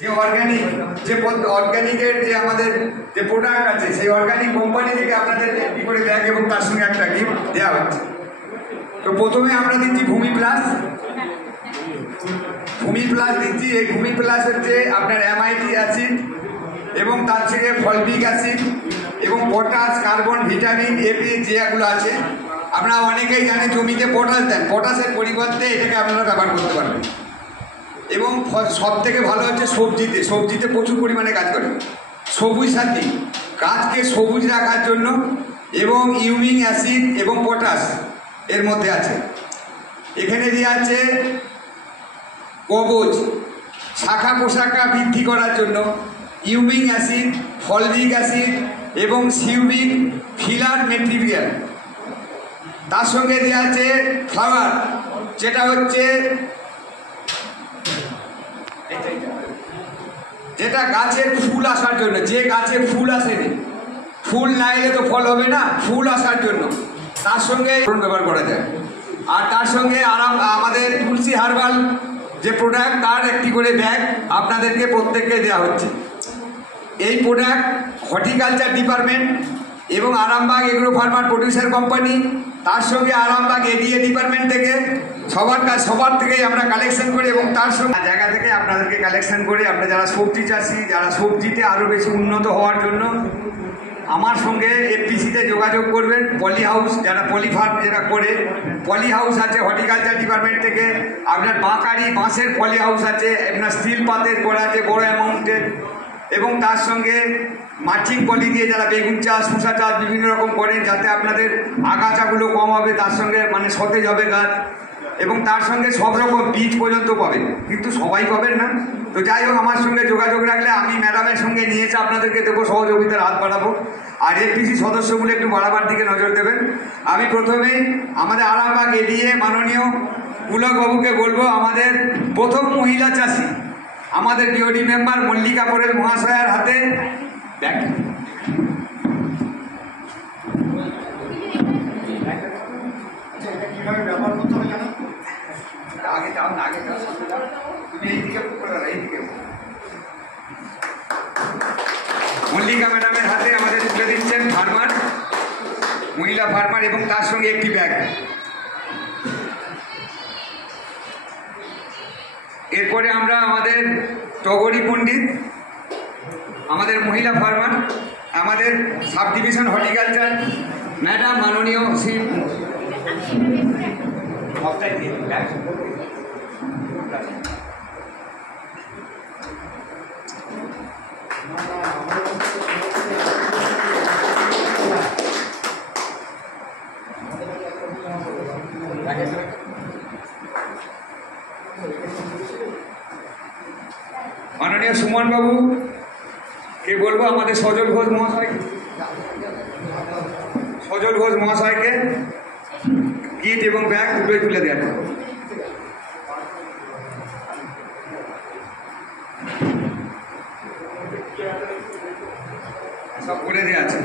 যে অর্গানিক অর্গানিকের যে আমাদের যে প্রোডাক্ট আছে সেই অর্গানিক কোম্পানি থেকে আপনাদের কি করে ব্যাগ এবং তার সঙ্গে একটা গিফট দেওয়া হচ্ছে। তো প্রথমে আমরা দিচ্ছি ভূমি প্লাস দিচ্ছি। এই ভূমি প্লাস হচ্ছে আপনার অ্যামাইটি অ্যাসিড এবং তার থেকে ফলবিক অ্যাসিড এবং পটাশ, কার্বন, ভিটামিন, এপি যেগুলো আছে আপনারা অনেকেই জানেন জমিতে পটাশ দেন, পটাশের পরিবর্তে এটাকে আপনারা ব্যবহার করতে পারবেন। এবং সব থেকে ভালো হচ্ছে সবজিতে প্রচুর পরিমাণে কাজ করে। সবুজ সাথী গাছকে সবুজ রাখার জন্য এবং ইউমিক অ্যাসিড এবং পটাশ এর মধ্যে আছে। এখানে দেওয়া আছে কবচ, শাখা পোশাকা বৃদ্ধি করার জন্য ইউমিক অ্যাসিড, ফলবিক অ্যাসিড এবং সিউবিক ফিলার মেটেরিয়াল। তার সঙ্গে দেওয়া আছে ফ্লাওয়ার, যেটা হচ্ছে যেটা গাছের ফুল আসার জন্য। যে গাছে ফুল আসেনি, ফুল না এলে তো ফল হবে না, ফুল আসার জন্য তার সঙ্গে ব্যবহার করা যায়। আর তার সঙ্গে আমাদের তুলসী হার্বাল যে প্রোডাক্ট তার একটি করে ব্যাগ আপনাদেরকে প্রত্যেককে দেওয়া হচ্ছে। এই প্রোডাক্ট হর্টিকালচার ডিপার্টমেন্ট এবং Arambagh agro farmer producer company, তার সঙ্গে আরামবাগ এডিএ ডিপার্টমেন্ট থেকে সবার থেকেই আমরা কালেকশন করি এবং তার সঙ্গে জায়গা থেকে আপনাদেরকে কালেকশন করে আপনারা যারা সবজি চাষি, যারা সবজিতে আরও বেশি উন্নত হওয়ার জন্য আমার সঙ্গে এফপিসিতে যোগাযোগ করবেন। পলি হাউস যারা পলি ফার্ম যারা করে, পলি হাউস আছে হর্টিকালচার ডিপার্টমেন্ট থেকে। আপনার বাঁশের পলি হাউস আছে, আপনার স্টিল পাতের করা আছে বড় অ্যামাউন্টের। এবং তার সঙ্গে মালচিং পলি দিয়ে যারা বেগুন চাষ, শসা চাষ বিভিন্ন রকম করেন যাতে আপনাদের আগাছাগুলো কম হবে, তার সঙ্গে মানে সতেজ হবে গাছ। এবং তার সঙ্গে সব রকম বীজ পর্যন্ত পাবেন, কিন্তু সবাই পাবেন না। তো যাই হোক, আমার সঙ্গে যোগাযোগ রাখলে আমি ম্যাডামের সঙ্গে নিয়ে এসে আপনাদেরকে দেবো, সহযোগিতার হাত বাড়াবো। আর এফপিসি সদস্যগুলো একটু বাড়াবার দিকে নজর দেবেন। আমি প্রথমেই আমাদের আরামবাগ এডিএ মাননীয় পুলকবাবুকে বলবো, আমাদের প্রথম মহিলা চাষি আমাদের বিওডি মেম্বার মল্লিকা পরেল মহাশয়ার হাতে ব্যাগ। কিভাবে ব্যবহার করতে হবে জানো? আগে যাও না, আগে যাও, সামনে যাও, তুমি এইদিকে এইদিকে। মল্লিকা ম্যাডামের হাতে আমাদের তুলে দিচ্ছেন ফার্মার, মহিলা ফার্মার এবং তার সঙ্গে একটি ব্যাগ। এরপরে আমরা আমাদের টগরি পণ্ডিত, আমাদের মহিলা ফার্মার, আমাদের সাব ডিভিশন হর্টিকালচার ম্যাডাম মাননীয় শ্রী মাননীয় সুমন বাবু কে বলবো, আমাদের সজল ঘোষ মহাশয়কে কিট এবং ব্যাগ দুটোই তুলে দেওয়া। সব করে দেওয়া আছে।